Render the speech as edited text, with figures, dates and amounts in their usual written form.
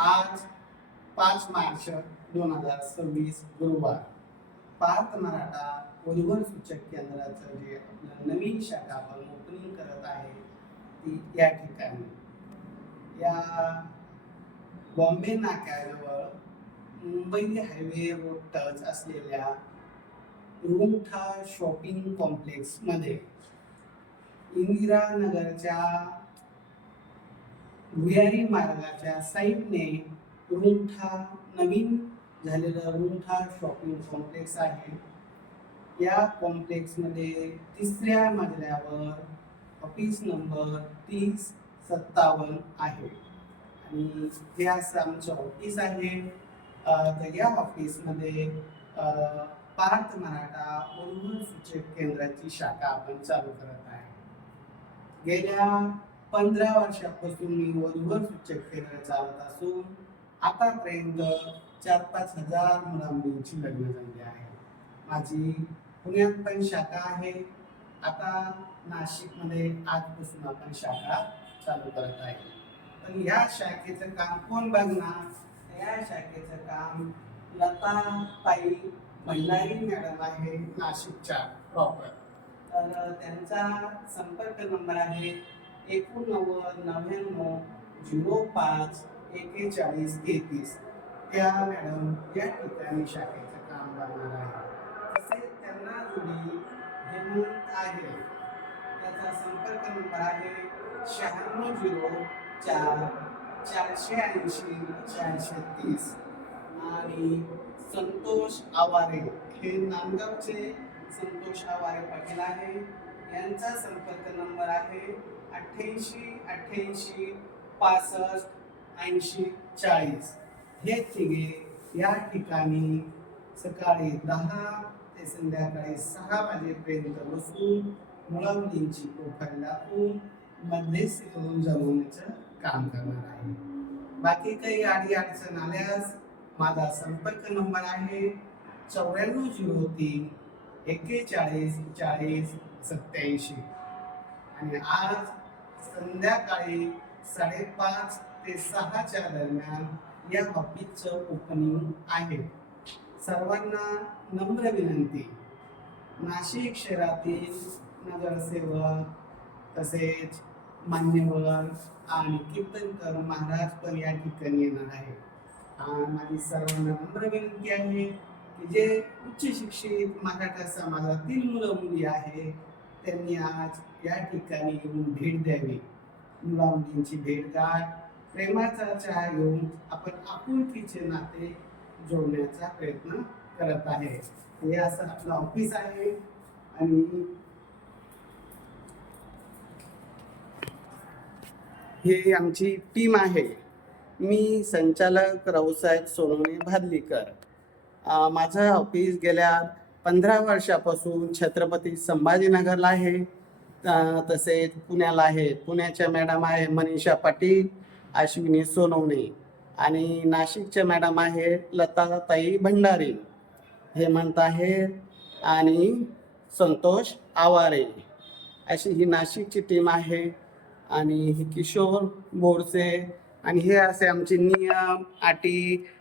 आज 5 मार्च 2026 गुरुवार पार्थ मराठा वधूवर सूचक केंद्राचं जे आपलं नवीन शाखा आपण ओपनिंग करत आहे ती या ठिकाणी या बॉम्बे नाक्याजवळ मुंबई हायवे रोड टच असलेल्या रुंगठा शॉपिंग कॉम्प्लेक्स मध्ये इंदिरा नगरच्या भुयारी मार्गाच्या साईडने रुंगठा नवीन झालेलं रुंगठा शॉपिंग कॉम्प्लेक्स आहे. या कॉम्प्लेक्समध्ये 3ऱ्या मजल्यावर ऑफिस नंबर 3057 आहे आणि हे असं आमचं ऑफिस आहे. तर या ऑफिसमध्ये पार्थ मराठा वधूवर सूचक केंद्राची शाखा आपण चालू करत आहे. गेल्या 15 वर्षापासून मी वधूवर सूचक केंद्र चालवत असून आतापर्यंत 4-5 हजार मुलांची लग्न झाली आहे. माझी पुण्यात पण शाखा आहे. आता नाशिकमध्ये आजपासून आपण शाखा चालू करत आहे. पण या शाखेचं काम कोण बघणार? या शाखेचं काम लता ताई भंडारी मॅडम आहे नाशिकच्या प्रॉपर. तर त्यांचा संपर्क नंबर आहे 8999054133. त्या मॅडम या ठिकाणी शाखेचं काम करणार आहे. तसेच त्यांना जोडी हेमंत आहे, त्याचा संपर्क नंबर आहे 9604480430. आणि संतोष आवारे हे नांदगावचे संतोष आवारे पाटील आहे, यांचा संपर्क नंबर आहे 88-88-65-80-40. हे तिघे या ठिकाणी सकाळी 10 ते संध्याकाळी 6 वाजेपर्यंत बसून मुलामुलींची प्रोफाईल दाखवून मध्यस्थी करून जमवण्याचं काम करणार आहे. बाकी काही अडी अडचण आल्यास माझा संपर्क नंबर आहे 9403-414087. आणि आज संध्याकाळी 5:30 ते 6च्या दरम्यान या ऑफिसचं ओपनिंग आहे. सर्वांना नम्र विनंती, नाशिक शहरातील नगरसेवक तसेच मान्यवर आणि कीर्तनकर महाराज पण या ठिकाणी येणार आहे. माझी सर्वांना नम्र विनंती आहे की जे उच्च शिक्षित मराठा समाजातील मुलं मुली आहे त्यांनी आज या ठिकाणी येऊन भेट द्यावी. मुलामुलींची भेटगाठ, प्रेमाचा चहा घेऊन आपण आपुलकीचे नाते जोडण्याचा प्रयत्न करत आहे. हे असं आपलं ऑफिस आहे आणि हे आमची टीम आहे. मी संचालक रावसाहेब सोनवणे भादलीकर. माझं ऑफिस गेल्या 15 वर्षापासून छत्रपती संभाजीनगरला आहे. तसेच पुण्याला आहे. पुण्याच्या मॅडम आहे मनीषा पाटील, अश्विनी सोनवणे आणि नाशिकच्या मॅडम आहे लताताई भंडारी, हेमंत आहे आणि संतोष आवारे. अशी ही नाशिकची टीम आहे. आणि किशोर बोरसे. आणि हे असे आमचे नियम, अटी